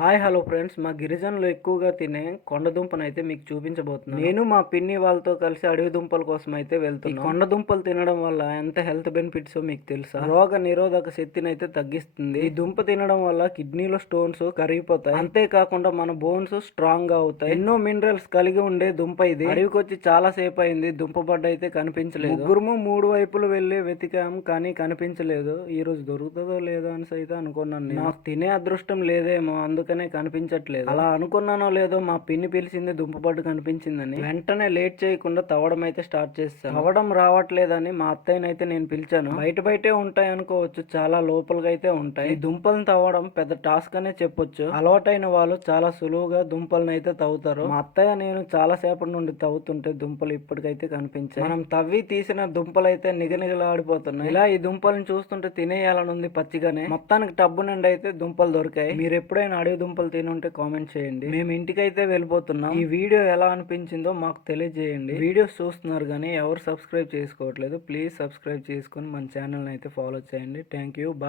Hi hello friends. మా గిరిజనులు ఎక్కువగా తినే కొండ దుంపను అయితే మీకు చూపించబోతున్నాను. నేను మా పిన్ని వాళ్ళతో కలిసి అడవి దుంపల కోసం అయితే వెళ్తున్నాను కొండ దుంపలు తినడం వల్ల ఎంత హెల్త్ బెనిఫిట్స్ మీకు తెలుసా? రోగ నిరోధక శక్తిని అయితే తగ్గిస్తుంది. ఈ దుంప తినడం వల్ల కిడ్నీలో స్టోన్స్ కరిగిపోతాయి. అంతేకాకుండా మన బోన్స్ స్ట్రాంగ్గా అవుతాయి. ఎన్నో మినరల్స్ కలిగి ఉండే దుంప ఇది. అడవికి వచ్చి చాలా సేపు అయింది దుంప బడ్డ అయితే కనిపించలేదు. ముగ్గురుము మూడు వైపులు వెళ్ళి వెతికాం కానీ కనిపించలేదు. ఈ రోజు దొరుకుతుందో లేదో అని అయితే అనుకున్నాను నేను. నాకు తినే అదృష్టం లేదేమో. అయితేనే కనిపించట్లేదు. అలా అనుకున్నానో లేదో మా పిన్ని పిలిచింది దుంపపట్టు కనిపించిందని. వెంటనే లేట్ చేయకుండా తవ్వడం అయితే స్టార్ట్ చేస్తాను తవ్వడం రావట్లేదని మా అత్తయ్యనైతే నేను పిలిచాను. బయట బయటే ఉంటాయి అనుకోవచ్చు చాలా లోపలగా అయితే ఉంటాయి దుంపలను తవ్వడం పెద్ద టాస్క్ అనే చెప్పొచ్చు. అలవాటైన వాళ్ళు చాలా సులువుగా దుంపలను అయితే తవ్వుతారు. మా అత్తయ్య నేను చాలా సేపటి నుండి తవ్వుతుంటే దుంపలు ఇప్పటికైతే కనిపించాయి. మనం తవ్వి తీసిన దుంపలు అయితే నిగనిగలాడిపోతున్నాయి. ఇలా ఈ దుంపలను చూస్తుంటే తినేయాలని ఉంది పచ్చిగానే. మొత్తానికి టబ్బు నుండి అయితే దుంపలు దొరికాయి. మీరు ఎప్పుడైనా అడవి దుంపలు తినుంటే కామెంట్ చేయండి. మేము ఇంటికైతే వెళ్ళిపోతున్నాం. ఈ వీడియో ఎలా అనిపించిందో మాకు తెలియజేయండి. వీడియోస్ చూస్తున్నారు కానీ ఎవరు సబ్స్క్రైబ్ చేసుకోవట్లేదు. ప్లీజ్ సబ్స్క్రైబ్ చేసుకొని మన ఛానల్ అయితే ఫాలో చేయండి. Thank you